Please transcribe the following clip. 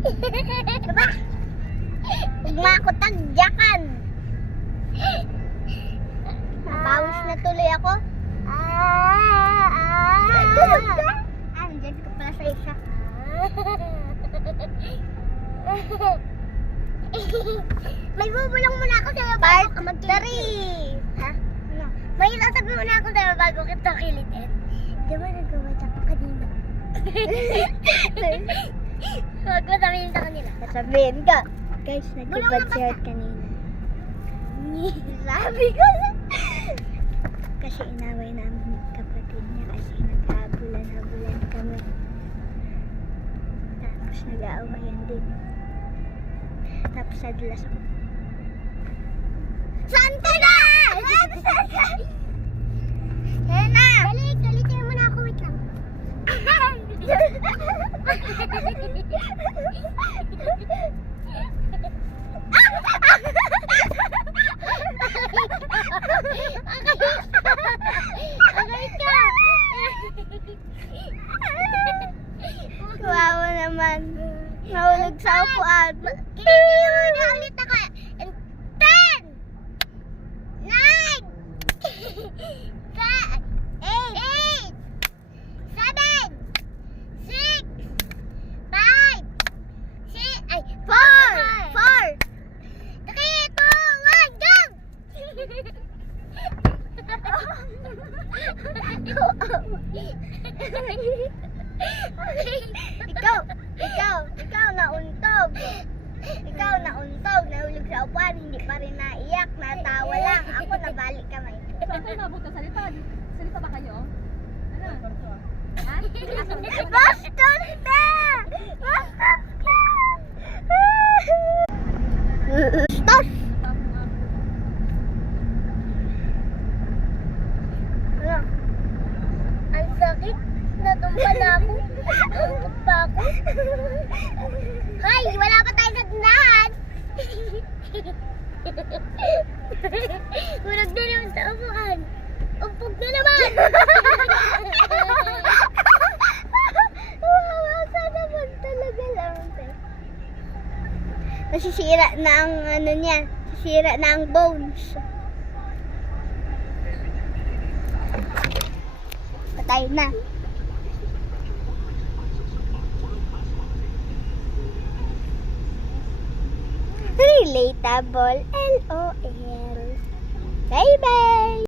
Diba? Ugma ako tagyakan. Napawis na tuloy ako. Tulog ka? Nandiyan ka pala sa isa. May bubulong muna ako sa'yo bago ka mag-kilit. Ha? Ano? May sasabihin muna ako sa'yo bago kita kilitin. Di ba nagkawat ako kanina? Huwag mo sabihin sa kanila. Sasabihin ka. Guys, nagkabad-share kanina. Sabi ko lang. Kasi inaway namin yung kapatid niya kasi naghabulan-habulan kami. Tapos nag-aawayan din. Tapos nadulas ako. Saan ka na? Saan ka? Yan na! Balik, galitin mo na ako. Wait lang. Agay ka! Kawawa naman. Nahulog sa upuan. Kinikiyo mo na ulit ako. And 10! 9! 8! 7! 6! 5! 4! 3, 2, 1, go! Ikaw nauntog. Ikaw nauntog, nahulog sa upuan, hindi pa rin naiyak, natawa lang. Ako nabalik kamay. Saan kayo mabuto? Salita ba kayo? Ano? Ha? Bastos na! Bastos ka! Bastos! Ano? Ang sakit. Natumba na ako. Naungkot pa ako. Hay! Wala pa tayo sa tindahan! Hulog na naman sa upuan. Umpog na naman! Wawasa naman talaga lang. Nasisira na ang ano niya. Nasisira na ang bones. Patay na. Relatable LOL. Bye bye!